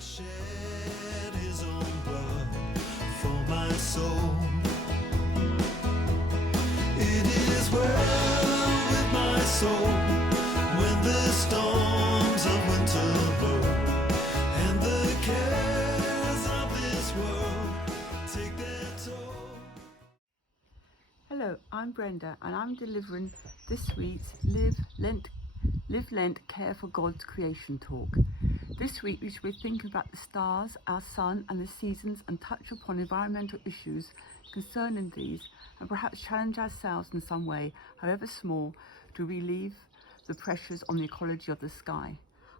shed his own blood for my soul. It is well with my soul when the storms of winter blow and the cares of this world take their toll. Hello, I'm Brenda and I'm delivering this week's Live Lent Care for God's Creation talk. This week we should be thinking about the stars, our sun and the seasons, and touch upon environmental issues concerning these, and perhaps challenge ourselves in some way, however small, to relieve the pressures on the ecology of the sky.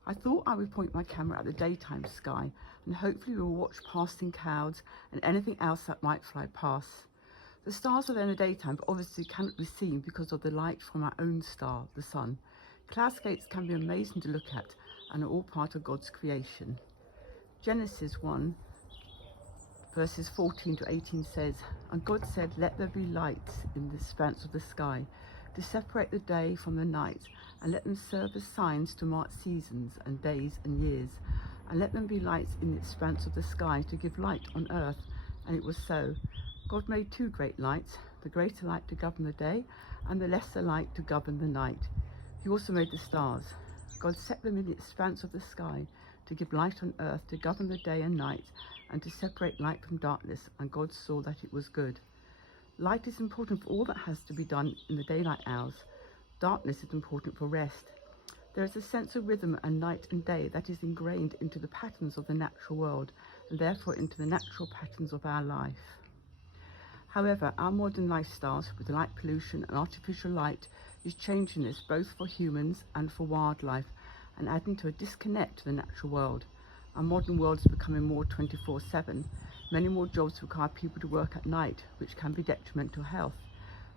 I thought I would point my camera at the daytime sky and hopefully we'll watch passing clouds and anything else that might fly past. The stars are there in the daytime but obviously cannot be seen because of the light from our own star, the sun. Cloudscapes can be amazing to look at and are all part of God's creation. Genesis 1 verses 14 to 18 says, "And God said, let there be lights in the expanse of the sky, to separate the day from the night, and let them serve as signs to mark seasons and days and years. And let them be lights in the expanse of the sky to give light on earth. And it was so. God made two great lights, the greater light to govern the day, and the lesser light to govern the night. He also made the stars. God set them in the expanse of the sky to give light on earth, to govern the day and night, and to separate light from darkness. And God saw that it was good." Light is important for all that has to be done in the daylight hours. Darkness is important for rest. There is a sense of rhythm and night and day that is ingrained into the patterns of the natural world, and therefore into the natural patterns of our life. However, our modern lifestyles with light pollution and artificial light is changing this both for humans and for wildlife, and adding to a disconnect to the natural world. Our modern world is becoming more 24/7. Many more jobs require people to work at night, which can be detrimental to health.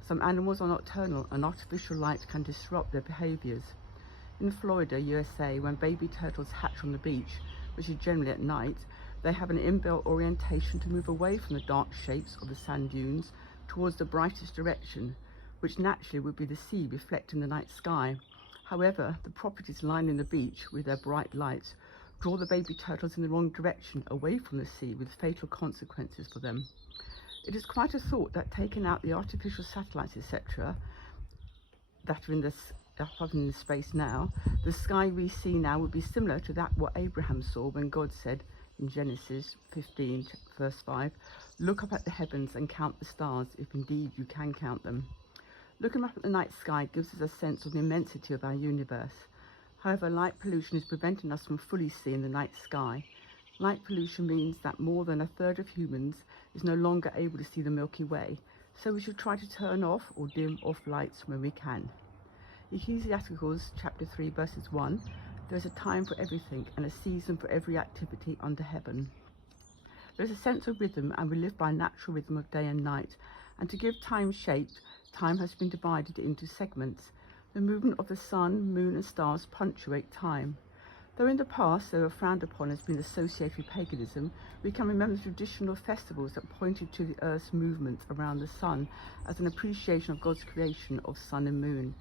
Some animals are nocturnal and artificial light can disrupt their behaviours. In Florida, USA, when baby turtles hatch on the beach, which is generally at night, they have an inbuilt orientation to move away from the dark shapes of the sand dunes towards the brightest direction, which naturally would be the sea reflecting the night sky. However, the properties lining the beach with their bright lights draw the baby turtles in the wrong direction, away from the sea, with fatal consequences for them. It is quite a thought that taking out the artificial satellites, etc., that are in the space now, the sky we see now would be similar to that what Abraham saw when God said in Genesis 15 verse 5, "Look up at the heavens and count the stars, if indeed you can count them." Looking up at the night sky gives us a sense of the immensity of our universe. However, light pollution is preventing us from fully seeing the night sky. Light pollution means that more than a third of humans is no longer able to see the Milky Way, so we should try to turn off or dim off lights when we can. Ecclesiasticus chapter 3 verses 1, "There is a time for everything and a season for every activity under heaven." There is a sense of rhythm, and we live by a natural rhythm of day and night, and to give time shape, time has been divided into segments. The movement of the sun, moon and stars punctuate time. Though in the past they were frowned upon as being associated with paganism, we can remember traditional festivals that pointed to the earth's movement around the sun as an appreciation of God's creation of sun and moon.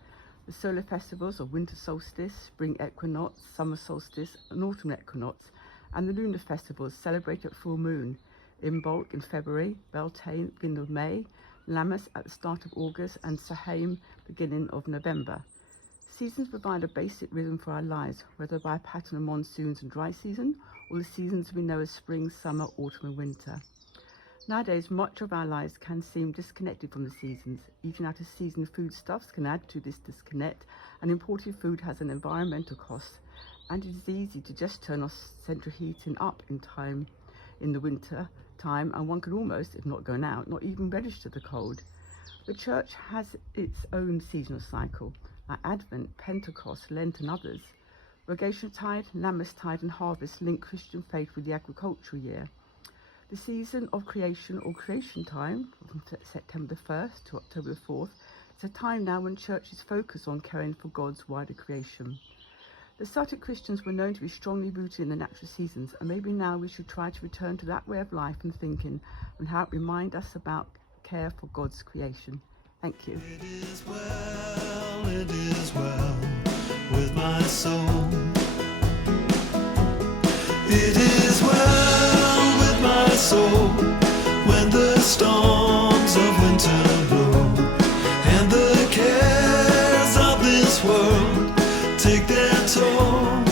The solar festivals of winter solstice, spring equinox, summer solstice and autumn equinox, and the lunar festivals celebrate at full moon, Imbolc in February, Beltane at the beginning of May, Lammas at the start of August, and Samhain beginning of November. Seasons provide a basic rhythm for our lives, whether by a pattern of monsoons and dry season, or the seasons we know as spring, summer, autumn and winter. Nowadays, much of our lives can seem disconnected from the seasons. Eating out of season foodstuffs can add to this disconnect, and imported food has an environmental cost, and it is easy to just turn off central heating up in the winter time, and one can almost, if not going out, not even register the cold. The church has its own seasonal cycle, like Advent, Pentecost, Lent and others. Rogatio-tide, Lammas-tide and harvest link Christian faith with the agricultural year. The season of creation, or creation time, from September the 1st to October the 4th, is a time now when churches focus on caring for God's wider creation. The Celtic Christians were known to be strongly rooted in the natural seasons, and maybe now we should try to return to that way of life and thinking, and how it reminds us about care for God's creation. Thank you. It is well with my soul. It is storms of winter blow, and the cares of this world take their toll.